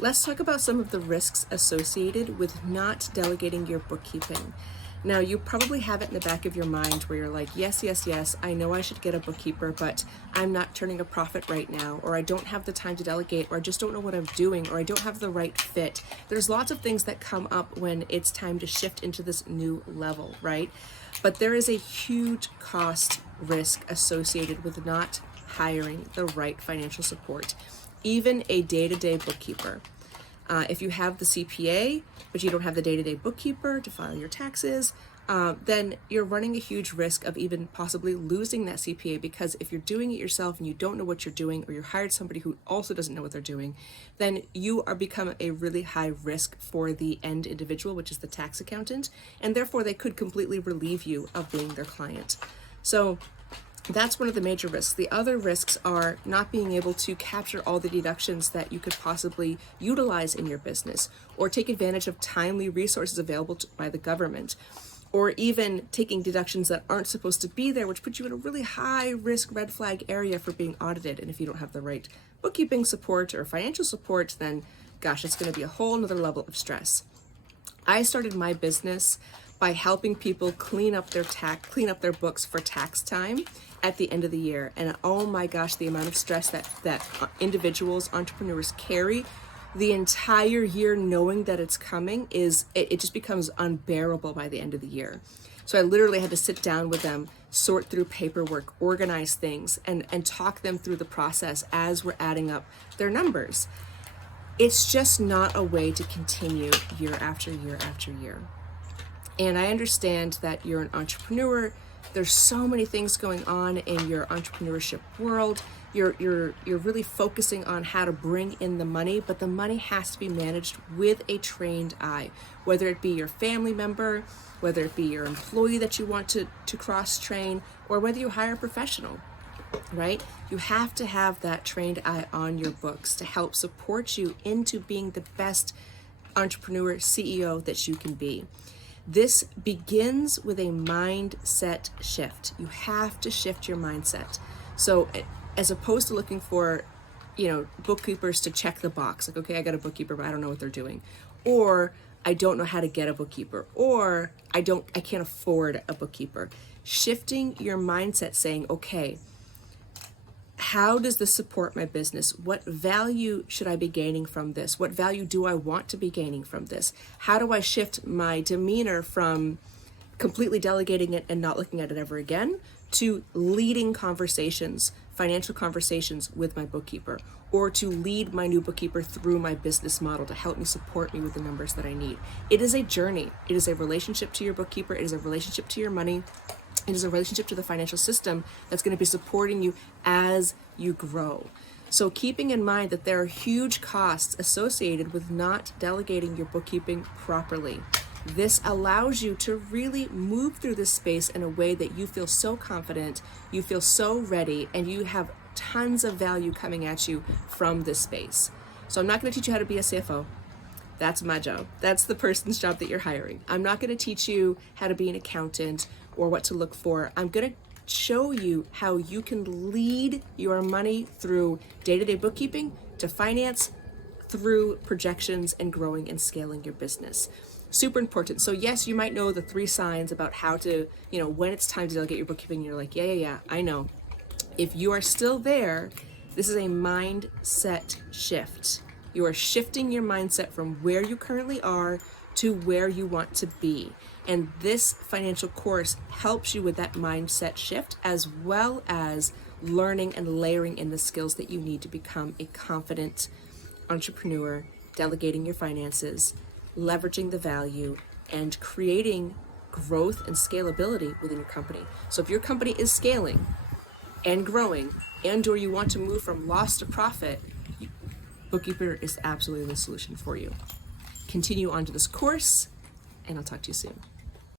Let's talk about some of the risks associated with not delegating your bookkeeping. Now, you probably have it in the back of your mind where you're like, yes, yes, yes, I know I should get a bookkeeper, but I'm not turning a profit right now, or I don't have the time to delegate, or I just don't know what I'm doing, or I don't have the right fit. There's lots of things that come up when it's time to shift into this new level, right? But there is a huge cost risk associated with not hiring the right financial support, even a day-to-day bookkeeper. If you have the CPA, but you don't have the day-to-day bookkeeper to file your taxes, then you're running a huge risk of even possibly losing that CPA, because if you're doing it yourself and you don't know what you're doing, or you hired somebody who also doesn't know what they're doing, then you are become a really high risk for the end individual, which is the tax accountant, and therefore they could completely relieve you of being their client. So that's one of the major risks. The other risks are not being able to capture all the deductions that you could possibly utilize in your business, or take advantage of timely resources available by the government, or even taking deductions that aren't supposed to be there, which puts you in a really high risk red flag area for being audited. And if you don't have the right bookkeeping support or financial support, then gosh, it's going to be a whole nother level of stress. I started my business by helping people clean up their books for tax time at the end of the year. And oh my gosh, the amount of stress that individuals, entrepreneurs carry the entire year knowing that it's coming it just becomes unbearable by the end of the year. So I literally had to sit down with them, sort through paperwork, organize things, and talk them through the process as we're adding up their numbers. It's just not a way to continue year after year after year. And I understand that you're an entrepreneur. There's so many things going on in your entrepreneurship world. You're really focusing on how to bring in the money, but the money has to be managed with a trained eye, whether it be your family member, whether it be your employee that you want to cross-train, or whether you hire a professional, right? You have to have that trained eye on your books to help support you into being the best entrepreneur, CEO that you can be. This begins with a mindset shift. You have to shift your mindset. So as opposed to looking for, bookkeepers to check the box, like, okay, I got a bookkeeper, but I don't know what they're doing. Or I don't know how to get a bookkeeper. Or I can't afford a bookkeeper. Shifting your mindset, saying, okay, how does this support my business? What value should I be gaining from this? What value do I want to be gaining from this? How do I shift my demeanor from completely delegating it and not looking at it ever again to leading conversations, financial conversations with my bookkeeper, or to lead my new bookkeeper through my business model to help me support me with the numbers that I need? It is a journey. It is a relationship to your bookkeeper. It is a relationship to your money. It is a relationship to the financial system that's going to be supporting you as you grow. So keeping in mind that there are huge costs associated with not delegating your bookkeeping properly. This allows you to really move through this space in a way that you feel so confident, you feel so ready, and you have tons of value coming at you from this space. So I'm not going to teach you how to be a CFO. That's my job. That's the person's job that you're hiring. I'm not going to teach you how to be an accountant or what to look for. I'm going to show you how you can lead your money through day-to-day bookkeeping to finance, through projections and growing and scaling your business. Super important. So yes, you might know the 3 signs about how to, when it's time to delegate your bookkeeping, you're like, yeah, I know. If you are still there, this is a mindset shift. You are shifting your mindset from where you currently are to where you want to be. And this financial course helps you with that mindset shift, as well as learning and layering in the skills that you need to become a confident entrepreneur, delegating your finances, leveraging the value, and creating growth and scalability within your company. So if your company is scaling and growing, and or you want to move from loss to profit, Bookkeeper is absolutely the solution for you. Continue on to this course, and I'll talk to you soon.